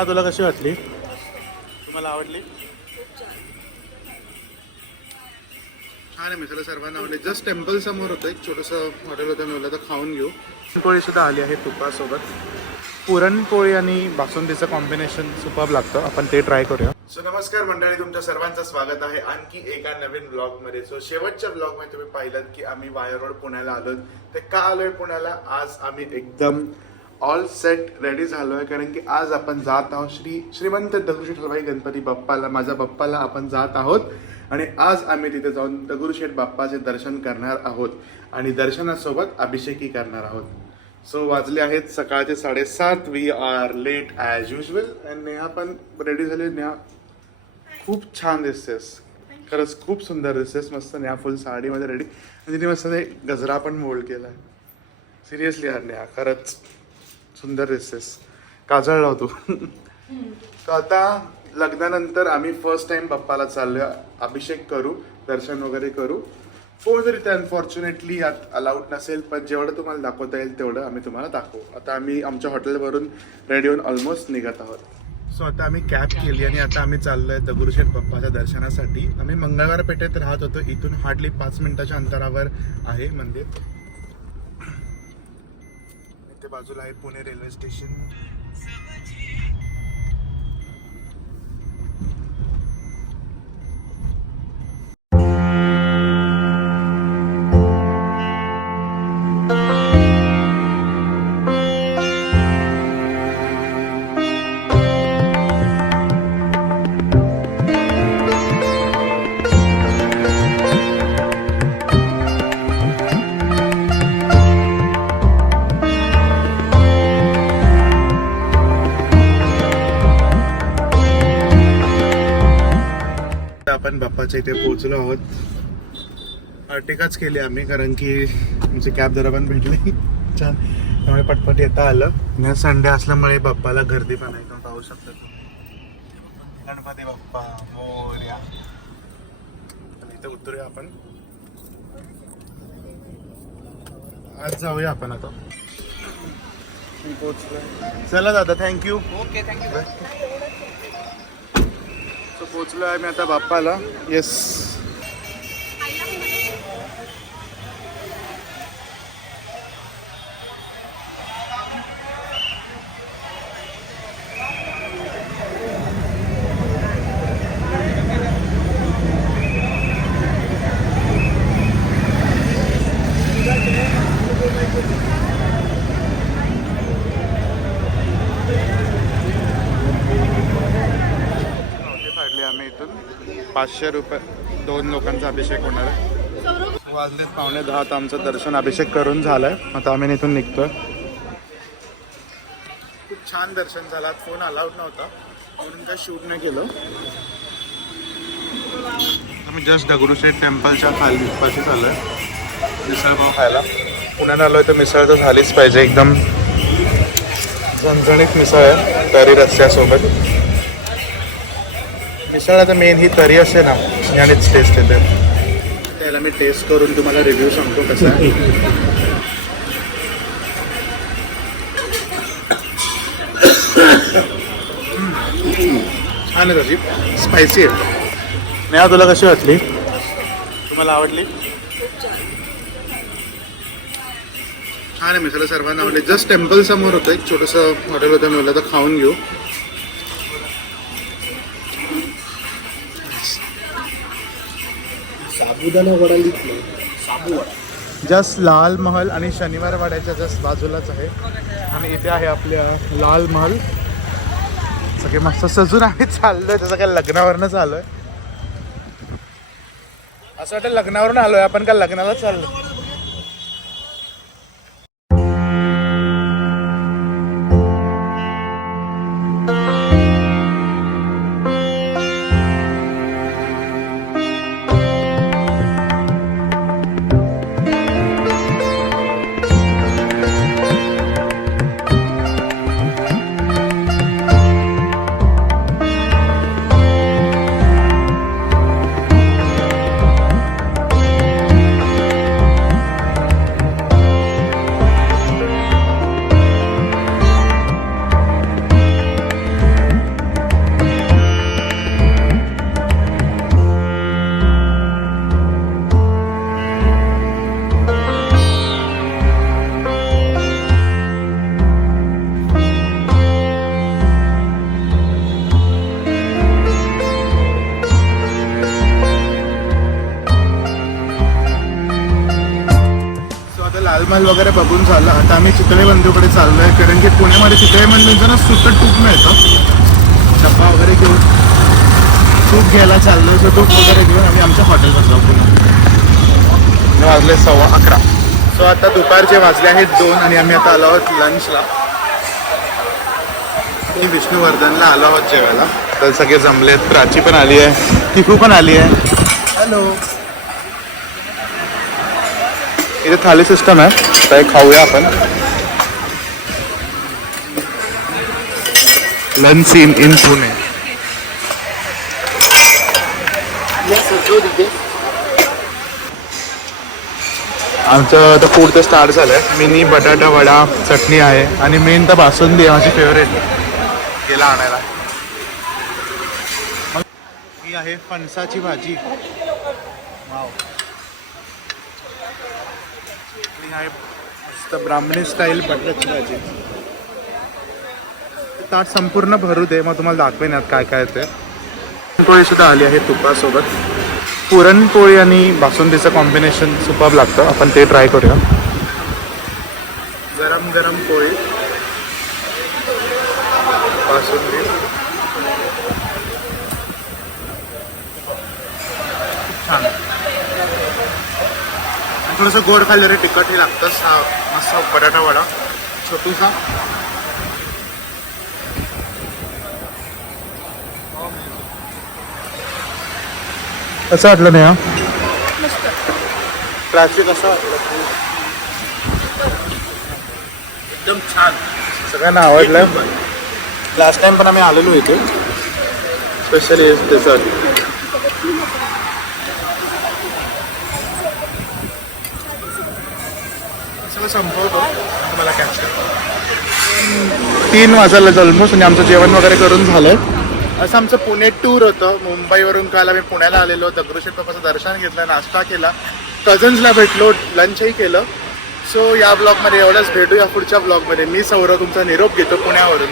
नेहा तुला कशी वाटली? तुम्हाला आवडली? छान आहे मिसळ सर्वांना आवडली. जस्ट टेम्पल समोर होतं एक छोटंसं हॉटेल होतं मी बोललं तर खाऊन घेऊ. पुरणपोळी सुद्धा आली आहे तुपासोबत. पुरणपोळी आणि बासुंदीचं कॉम्बिनेशन सुपर लागतं. आपण ते ट्राय करूया. सो नमस्कार मंडळी तुमच्या सर्वांचं स्वागत आहे आणखी एका नवीन ब्लॉगमध्ये सो शेवटच्या ब्लॉगमध्ये तुम्ही पाहिलं की आम्ही वायर रोड पुण्याला आलो ते का आलोय पुण्याला? आज आम्ही एकदम ऑल सेट रेडी झालो आहे कारण की आज आपण जात आहोत श्री श्रीमंत दगडूशेठ गणपती बाप्पाला माझ्या बाप्पाला आपण जात आहोत. आणि आज आम्ही तिथे जाऊन दगडूशेठ बाप्पाचे दर्शन करणार आहोत आणि दर्शनासोबत अभिषेकही करणार आहोत. सो वाजले आहेत सकाळचे साडेसात. We are late as usual आणि नेहा पण रेडी झाली नेहा खूप छान दिसतेस. खरंच खूप सुंदर दिसतेस. मस्त नेहा फुल साडीमध्ये रेडी आणि तिने मस्त ते गजरा पण मोल्ड केला आहे सिरियसली यार नेहा खरंच. सुंदर ड्रेसेस काजळ लावतो तर आता लग्नानंतर आम्ही फर्स्ट टाइम बाप्पाला चाललो अभिषेक करू दर्शन वगैरे करू. फोन जरी ते अनफॉर्च्युनेटली यात अलाउड नसेल पण जेवढं तुम्हाला दाखवता येईल तेवढं आम्ही तुम्हाला दाखवू. आता आम्ही आमच्या हॉटेलवरून रेडी होऊन ऑलमोस्ट निघत आहोत. सो आता आम्ही कॅब केली आणि आता आम्ही चाललोय दगडूशेठ बाप्पाच्या दर्शनासाठी. आम्ही मंगळवार पेठेत राहत होतो. इथून हार्डली पाच मिनिटाच्या अंतरावर आहे मंदिर. बाजूला आहे पुणे रेल्वे स्टेशन. आता आपण बाप्पाच्या इथे पोहोचलो आहोत. अर्टिकाच केली आम्ही कारण की आमची कॅब जरा पण भेटली. छान. त्यामुळे पटपट येता आलं. संडे असल्यामुळे बाप्पाला गर्दी पण आहे तुम्ही पाहू शकता. गणपती बाप्पा मोर्या. आणि इथे उतरूया आपण. आज जाऊया आपण आता. चला दादा थँक्यू ओके थँक्यू पोचलो आहे मी आता बाप्पाला. येस नव्हते फाडले आम्ही इथून पाचशे रुपये दोन लोकांचा अभिषेक होणार आहे. वाजलेत पावणे दहा तर आमचं दर्शन अभिषेक करून झालंय. आता आम्ही इथून निघतोय. खूप छान दर्शन झालं. फोन अलाउड नव्हता. म्हणून काय शूट नाही केलं. आम्ही जस्ट दगडूशेठ टेम्पलच्या खाली पाशी चाललोय. मिसळ पाव खायला. पुण्यात आलोय तर मिसळ तर झालीच पाहिजे. एकदम झणझणीत मिसळ आहे. तरी रस्त्यासोबत. मिसळ आता मेन ही तरी असते ना यानेच टेस्ट येते. त्याला मी टेस्ट करून तुम्हाला रिव्ह्यू सांगतो कसा छान आहे तशी स्पायसी आहे. नेहा तुला कशी वाटली? तुम्हाला आवडली? छान आहे मिसळ सर्वांना आवडली. जस्ट टेम्पल समोर होतं एक छोटंसं हॉटेल होतं मी तर खाऊन घेऊ. साबुदाणा वडा लिहितलं साबू वडा. जस्ट लाल महल आणि शनिवार वाड्याच्या जस्ट बाजूलाच आहे. आणि इथे आहे आपल्या लाल महल. सगळे मस्त सजून आम्ही चाललोय. त्याचं काय लग्नावरनं आहे असं वाटतं लग्नावरून आलोय. आपण काय लग्नाला चाललो लालमहल वगैरे बघून झालं. आता आम्ही चितळे बंधूकडे चाललो आहे कारण की पुण्यामध्ये चितळे बंधूंचं ना सुट्ट तूप मिळतं. डब्बा वगैरे घेऊन तूप घ्यायला चाललो सो तूप वगैरे घेऊन आम्ही आमच्या हॉटेलवर जाऊ पुन्हा वाजले सव्वा अकरा. सो आता दुपारचे वाजले आहेत दोन आणि आम्ही आता आलो आहोत लंचला मी विष्णुवर्धनला आलो आहोत जेवायला. तर सगळे जमलेत. प्राची पण आली आहे. तिफू पण आली आहे. हॅलो इथे थाली सिस्टम आहे. तर खाऊया आपण. लंच सीन इन पुणे आमचं आता फूड तर स्टार्ट झालं आहे मिनी बटाटा वडा चटणी आहे. आणि मेन तर बासुंदी आहे माझी फेवरेट गेला आणायला. ही आहे फणसाची भाजी. वाव आणि आहे मस्त ब्राह्मणी स्टाईल बटर भाजी ताट संपूर्ण भरू दे मग तुम्हाला दाखवेन यात काय काय ते. पुरणपोळी सुद्धा आली आहे तुपासोबत. पुरणपोळी आणि बासुंदीचं कॉम्बिनेशन सुपाब लागतं. आपण ते ट्राय करूया. गरम गरम पोळी. बासुंदी. खूप छान. थोडंसं गोड खाल्लं रे तिखटही लागतंच हा मस्त बटाटा वडा. छोटूसा. कसं वाटलं नाही? प्राची कसं वाटलं? एकदम छान. सगळ्यांना आवडलं. लास्ट टाइम पण आम्ही आलेलो इथे. स्पेशली त्यासाठी. संपवतो. तुम्हाला कॅप्चर तीन वाजायला ऑलमोस्ट आणि आमचं जेवण वगैरे करून झालंय असं आमचं पुणे टूर होतं. मुंबईवरून काल आम्ही पुण्याला आलेलो. दगडूशेठ बाप्पाचं दर्शन घेतलं नाश्ता केला. कझन्सला भेटलो लंचही केलं. सो या ब्लॉगमध्ये एवढंच. भेटूया पुढच्या ब्लॉगमध्ये मी सौरव तुमचा निरोप घेतो पुण्यावरून.